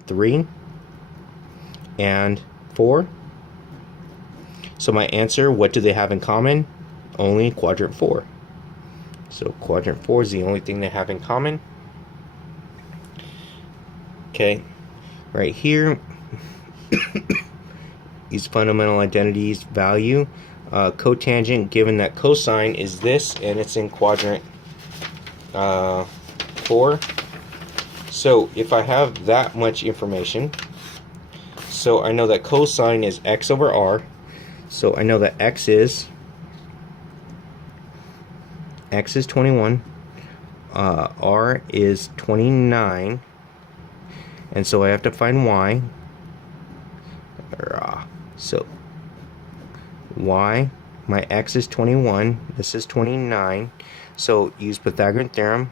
3 and 4. So my answer, what do they have in common? Only quadrant 4. So quadrant 4 is the only thing they have in common. Okay, right here, use fundamental identities value. Cotangent, given that cosine is this and it's in quadrant 4. So if I have that much information, so I know that cosine is x over r. So I know that x is 21, r is 29, and so I have to find y. So y, my x is 21, this is 29, so use Pythagorean theorem.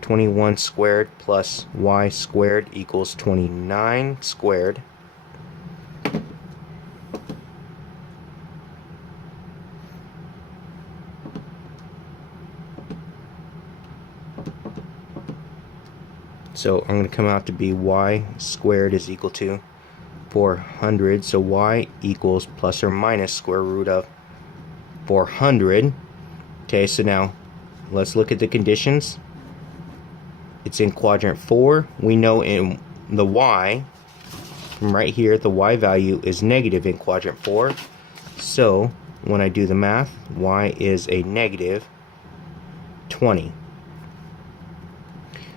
21 squared plus y squared equals 29 squared. So I'm going to come out to be y squared is equal to 400. So y equals plus or minus square root of 400. Okay, so now let's look at the conditions. It's in quadrant 4. We know in the y, from right here, the y value is negative in quadrant 4. So when I do the math, y is a negative 20.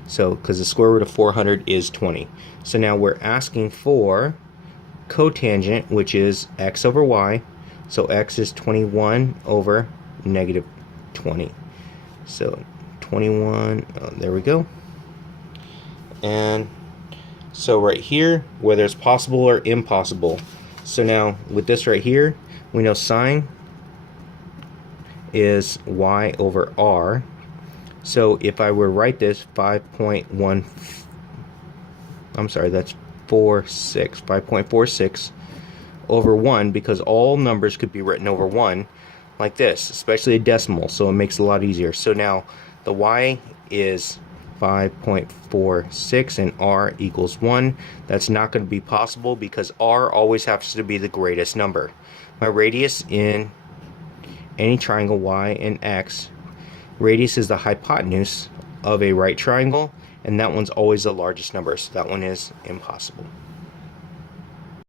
So, because the square root of 400 is 20. So now we're asking for cotangent, which is x over y. So x is 21 over negative 20. So 21, there we go. And so right here, whether it's possible or impossible. So now with this right here, we know sine is y over r. So if I were to write this 5.1, I'm sorry, that's 5.46 over 1, because all numbers could be written over 1 like this, especially a decimal, so it makes it a lot easier. So now the y is 5.46 and r equals 1. That's not going to be possible because r always has to be the greatest number. My radius in any triangle y and x, radius is the hypotenuse of a right triangle, and that one's always the largest number, so that one is impossible.